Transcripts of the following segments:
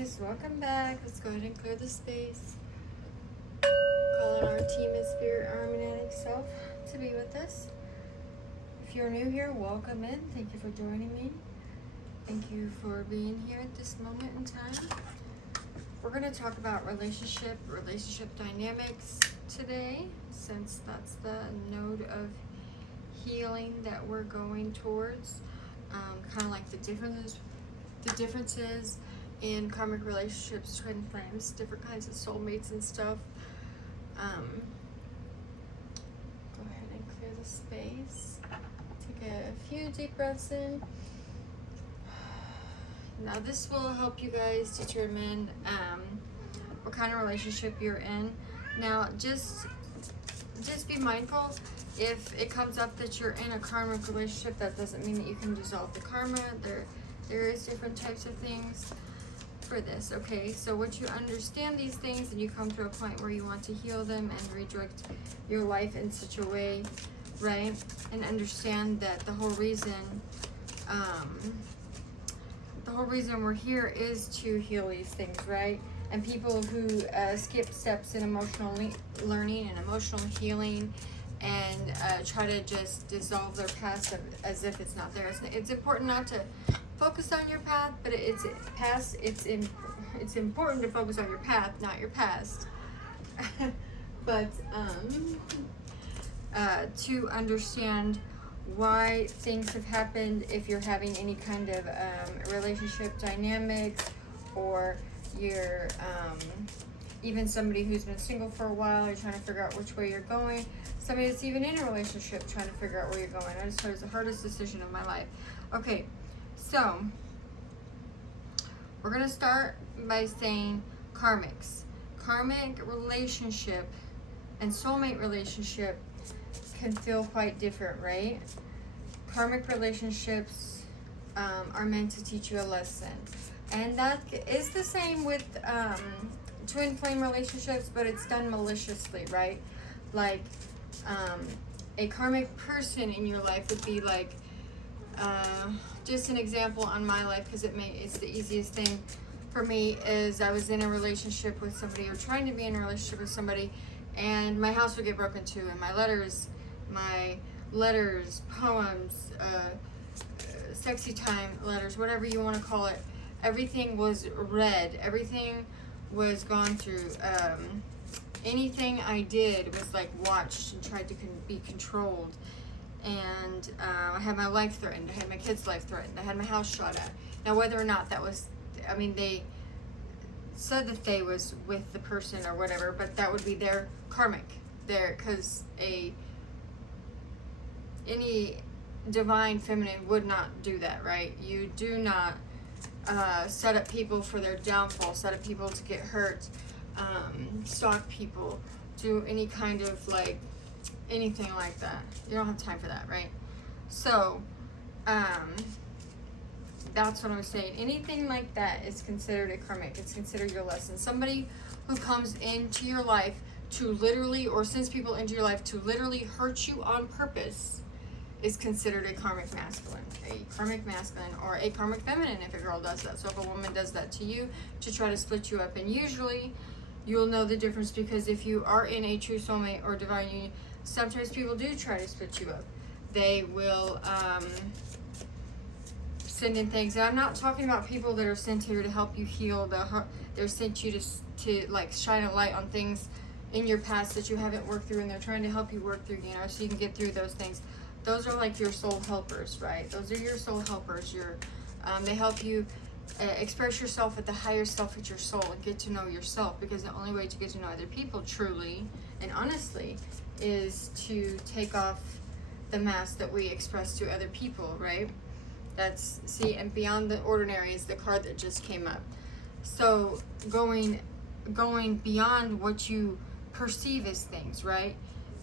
guys, welcome back. Let's go ahead and clear the space. Calling our team of spirit, arm, and angelic self to be with us. If you're new here, welcome in. Thank you for joining me. Thank you for being here at this moment in time. We're going to talk about relationship dynamics today, since that's the node of healing that we're going towards. Kind of like the differences in karmic relationships, twin flames, different kinds of soulmates and stuff. Go ahead and clear the space. Take a few deep breaths in. Now this will help you guys determine what kind of relationship you're in. Now just be mindful, if it comes up that you're in a karmic relationship, that doesn't mean that you can dissolve the karma. There is different types of things for this, okay? So once you understand these things and you come to a point where you want to heal them and redirect your life in such a way, right? And understand that the whole reason we're here is to heal these things, right? And people who skip steps in emotional learning and emotional healing and try to just dissolve their past as if it's not there. It's important not to focus on your path, but it's important to focus on your path, not your past. But to understand why things have happened, if you're having any kind of relationship dynamics, or you're even somebody who's been single for a while, you're trying to figure out which way you're going. Somebody that's even in a relationship trying to figure out where you're going. I just thought it was the hardest decision of my life. Okay, so we're going to start by saying karmics. Karmic relationship and soulmate relationship can feel quite different, right? Karmic relationships are meant to teach you a lesson. And that is the same with twin flame relationships, but it's done maliciously, right? Like a karmic person in your life would be like, just an example on my life, because it's the easiest thing for me, is I was in a relationship with somebody, or trying to be in a relationship with somebody, and my house would get broken into, and my letters, poems, sexy time letters, whatever you want to call it, everything was read, everything was gone through. Anything I did was like watched and tried to be controlled. And I had my life threatened, I had my kids' life threatened, I had my house shot at. Now whether or not that was, I mean, they said that they was with the person or whatever, but that would be their karmic there, because any divine feminine would not do that, right? You do not set up people for their downfall, set up people to get hurt, stalk people, do any kind of like anything like that. You don't have time for that, right? So that's what I was saying. Anything like that is considered a karmic. It's considered your lesson. Somebody who comes into your life to literally, or sends people into your life to literally hurt you on purpose, is considered a karmic masculine. A karmic masculine, or a karmic feminine if a girl does that. So if a woman does that to you to try to split you up, and usually you'll know the difference, because if you are in a true soulmate or divine union, sometimes people do try to split you up. They will send in things. And I'm not talking about people that are sent here to help you heal. They're sent you to like shine a light on things in your past that you haven't worked through, and they're trying to help you work through, you know, so you can get through those things. Those are like your soul helpers, right? Those are your soul helpers. They help you express yourself at the higher self at your soul, and get to know yourself, because the only way to get to know other people truly and honestly is to take off the mask that we express to other people, right? That's, see, and beyond the ordinary is the card that just came up. So going beyond what you perceive as things, right?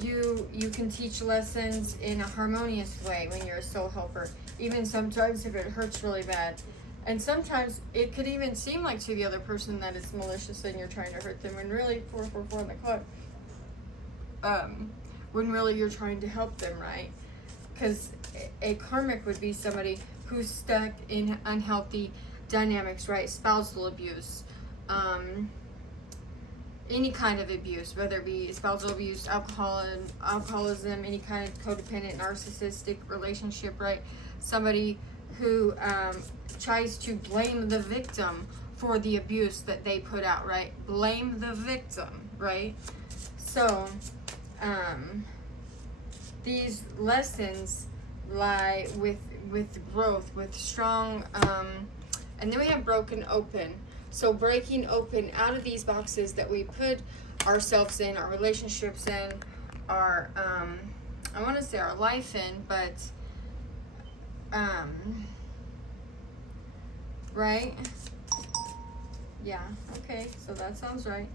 You can teach lessons in a harmonious way when you're a soul helper, even sometimes if it hurts really bad. And sometimes it could even seem like to the other person that it's malicious and you're trying to hurt them, when really 444 on the clock, when really you're trying to help them, right? Because a karmic would be somebody who's stuck in unhealthy dynamics, right? Spousal abuse, any kind of abuse, whether it be spousal abuse, alcoholism, any kind of codependent, narcissistic relationship, right? Somebody who tries to blame the victim for the abuse that they put out, right? Blame the victim, right? So, these lessons lie with growth, with strong, and then we have broken open. So breaking open out of these boxes that we put ourselves in, our relationships in, our, I want to say our life in, but, right? Yeah, okay, so that sounds right.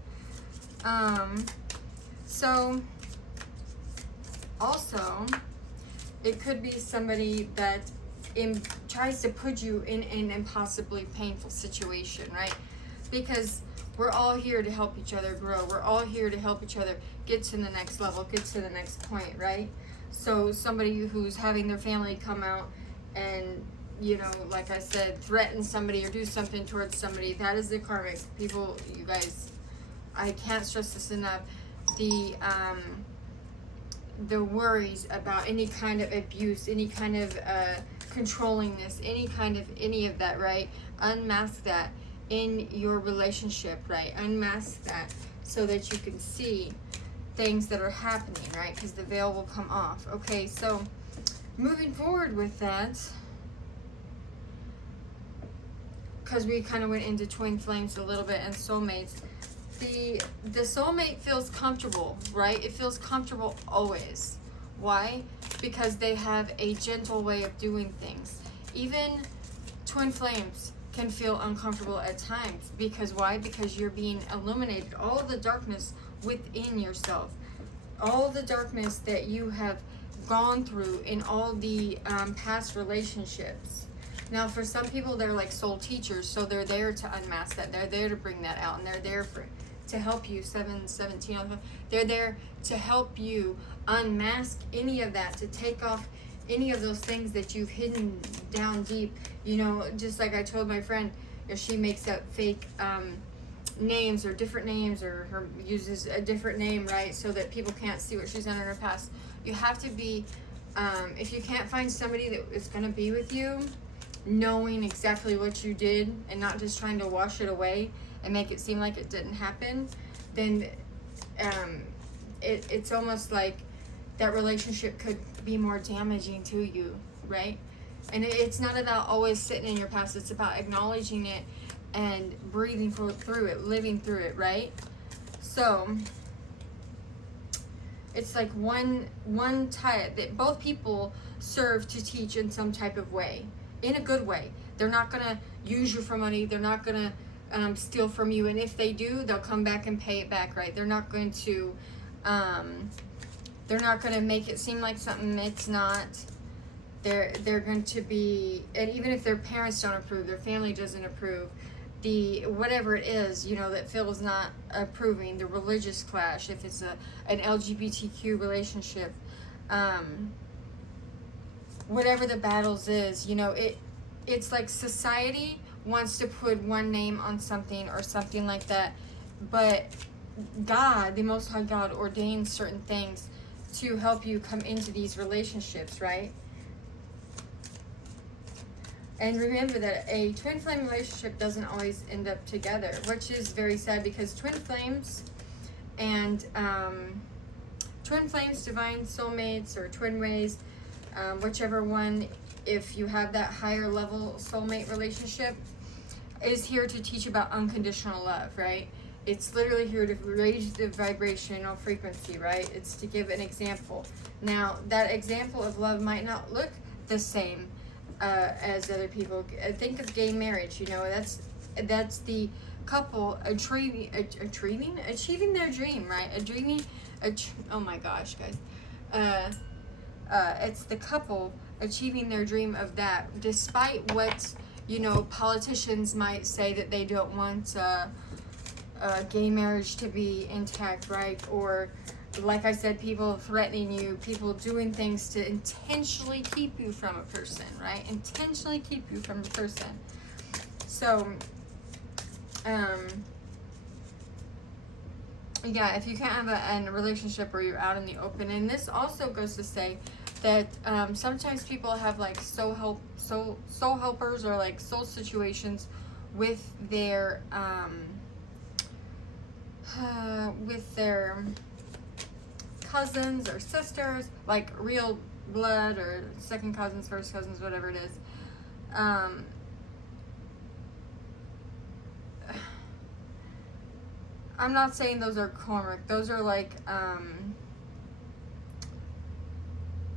So, also, it could be somebody that tries to put you in an impossibly painful situation, right? Because we're all here to help each other grow. We're all here to help each other get to the next level, get to the next point, right? So somebody who's having their family come out and, you know, like I said, threaten somebody or do something towards somebody, that is the karmic. People, you guys, I can't stress this enough. The worries about any kind of abuse, any kind of controllingness, any of that, right? Unmask that in your relationship, right? Unmask that so that you can see things that are happening, right? Because the veil will come off. Okay, so moving forward with that, because we kind of went into twin flames a little bit and soulmates. The soulmate feels comfortable, right? It feels comfortable always. Why? Because they have a gentle way of doing things. Even twin flames can feel uncomfortable at times. Because why? Because you're being illuminated. All of the darkness within yourself. All the darkness that you have gone through in all the past relationships. Now, for some people, they're like soul teachers. So they're there to unmask that. They're there to bring that out. And they're there to help you. 717. They're there to help you unmask any of that, to take off any of those things that you've hidden down deep. You know, just like I told my friend, if she makes up fake names or different names, or uses a different name, right, so that people can't see what she's done in her past. You have to be, if you can't find somebody that is going to be with you, knowing exactly what you did and not just trying to wash it away and make it seem like it didn't happen, then it's almost like that relationship could be more damaging to you, right? And it's not about always sitting in your past. It's about acknowledging it and breathing through it, living through it, right? So it's like one type that both people serve to teach in some type of way, in a good way. They're not gonna use you for money. They're not gonna steal from you, and if they do, they'll come back and pay it back, right? They're not going to make it seem like something it's not. They're going to be, and even if their parents don't approve, their family doesn't approve, the whatever it is, you know, that feels not approving, the religious clash, if it's an LGBTQ relationship, whatever the battles is, you know, it's like society wants to put one name on something or something like that, but God, the Most High God, ordains certain things to help you come into these relationships, right? And remember that a twin flame relationship doesn't always end up together, which is very sad, because twin flames and divine soulmates, or twin rays, whichever one, if you have that higher level soulmate relationship, is here to teach about unconditional love, right? It's literally here to raise the vibrational frequency, right? It's to give an example. Now, that example of love might not look the same as other people. Think of gay marriage, you know, that's the couple achieving their dream, right? Oh my gosh, guys. It's the couple achieving their dream of that, despite what, you know, politicians might say, that they don't want gay marriage to be intact, right? Or, like I said, people threatening you, people doing things to intentionally keep you from a person, right? Intentionally keep you from a person. So, yeah, if you can't have a relationship where you're out in the open, and this also goes to say that sometimes people have like soul helpers or like soul situations with their cousins or sisters, like real blood or second cousins, first cousins, whatever it is. I'm not saying those are karmic. Those are like, and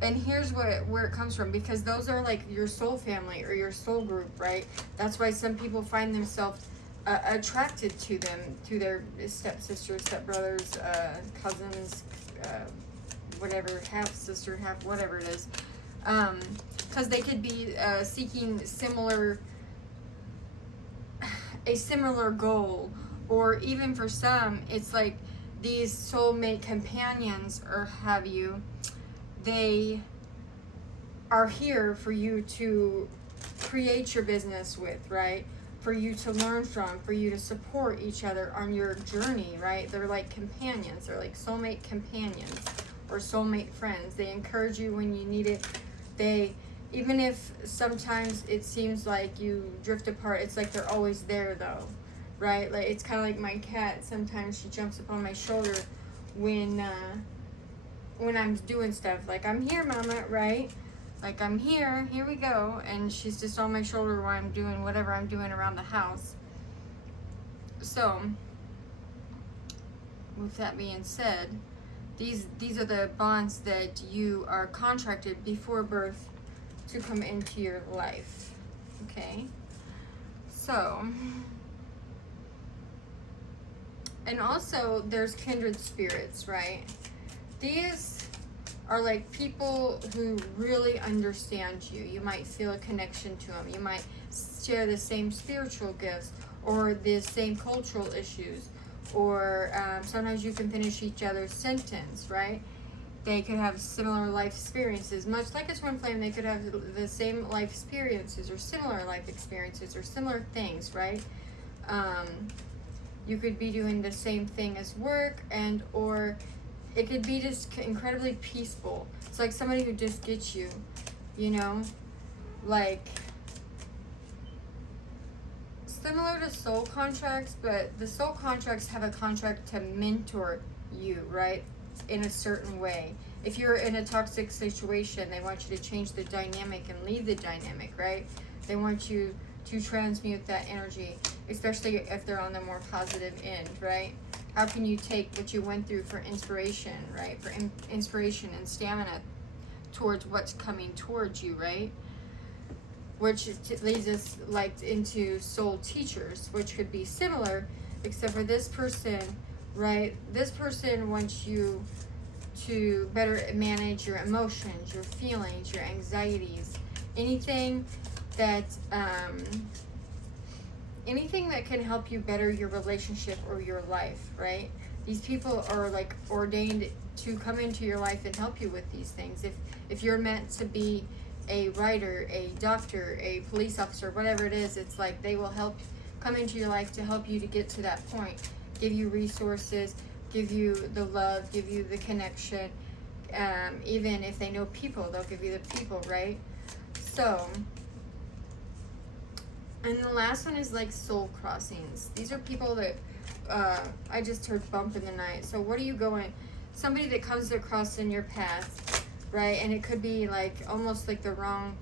here's where it comes from, because those are like your soul family or your soul group, right? That's why some people find themselves attracted to them, to their stepsisters, stepbrothers, cousins, whatever, half sister, half whatever it is, because they could be seeking a similar goal. Or even for some, it's like these soulmate companions or have you, they are here for you to create your business with, right? For you to learn from, for you to support each other on your journey, right? They're like companions, they're like soulmate companions or soulmate friends. They encourage you when you need it. They, even if sometimes it seems like you drift apart, it's like they're always there though. Right? Like, it's kind of like my cat. Sometimes she jumps up on my shoulder when I'm doing stuff. Like, I'm here, mama, right? Like, I'm here we go. And she's just on my shoulder while I'm doing whatever I'm doing around the house. So, with that being said, these are the bonds that you are contracted before birth to come into your life. Okay? So, and also, there's kindred spirits, right? These are like people who really understand you. You might feel a connection to them. You might share the same spiritual gifts or the same cultural issues. Or sometimes you can finish each other's sentence, right? They could have similar life experiences. Much like a twin flame, they could have the same life experiences or similar life experiences or similar things, right? You could be doing the same thing as work, and or it could be just incredibly peaceful. It's like somebody who just gets you, you know, like similar to soul contracts, but the soul contracts have a contract to mentor you, right, in a certain way. If you're in a toxic situation, they want you to change the dynamic and lead the dynamic, right? They want you to transmute that energy, especially if they're on the more positive end, right? How can you take what you went through for inspiration, right? For inspiration and stamina towards what's coming towards you, right? Which leads us like into soul teachers, which could be similar, except for this person, right? This person wants you to better manage your emotions, your feelings, your anxieties, anything that can help you better your relationship or your life, right? These people are like ordained to come into your life and help you with these things. If you're meant to be a writer, a doctor, a police officer, whatever it is, it's like they will help come into your life to help you to get to that point, give you resources, give you the love, give you the connection. Even if they know people, they'll give you the people, right? So, and the last one is like soul crossings. These are people that I just heard bump in the night. So what are you going? Somebody that comes across in your path, right? And it could be like almost like the wrong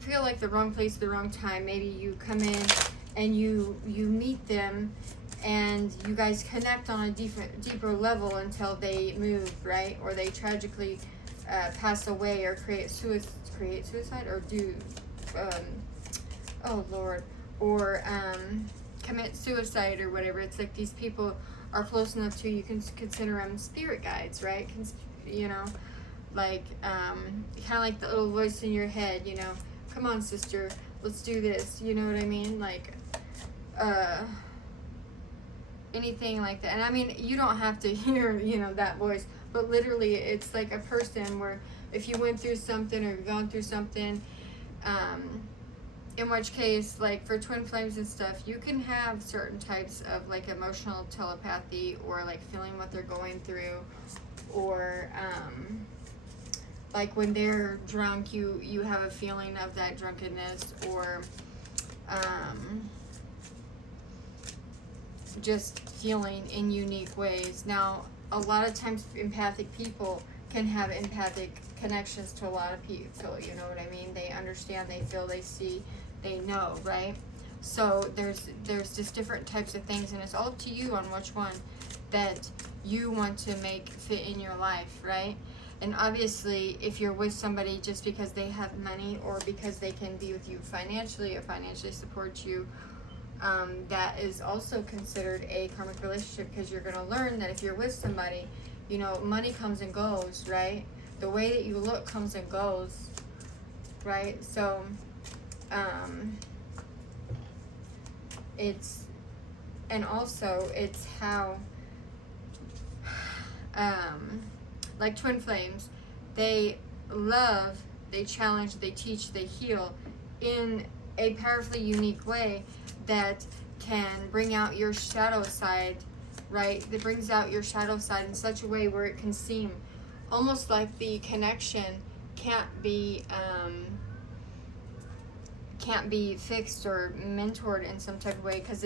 place, the wrong time. Maybe you come in and you meet them, and you guys connect on a deeper level until they move, right? Or they tragically pass away or create suicide or do, oh Lord, or commit suicide or whatever. It's like these people are close enough to you can consider them spirit guides, right? You know, like kind of like the little voice in your head, you know, come on sister, let's do this, you know what I mean? Like anything like that. And I mean, you don't have to hear, you know, that voice, but literally it's like a person where if you went through something or gone through something, In which case, like for twin flames and stuff, you can have certain types of like emotional telepathy, or like feeling what they're going through, or like when they're drunk, you have a feeling of that drunkenness, or just feeling in unique ways. Now, a lot of times empathic people can have empathic connections to a lot of people, you know what I mean? They understand, they feel, they see, they know, right? So there's just different types of things, and it's all up to you on which one that you want to make fit in your life, right? And obviously, if you're with somebody just because they have money, or because they can be with you financially, or financially support you, that is also considered a karmic relationship, because you're going to learn that if you're with somebody, you know, money comes and goes, right? The way that you look comes and goes, right? So, it's how, like twin flames, they love, they challenge, they teach, they heal in a powerfully unique way that can bring out your shadow side, right? That brings out your shadow side in such a way where it can seem almost like the connection can't be fixed or mentored in some type of way, because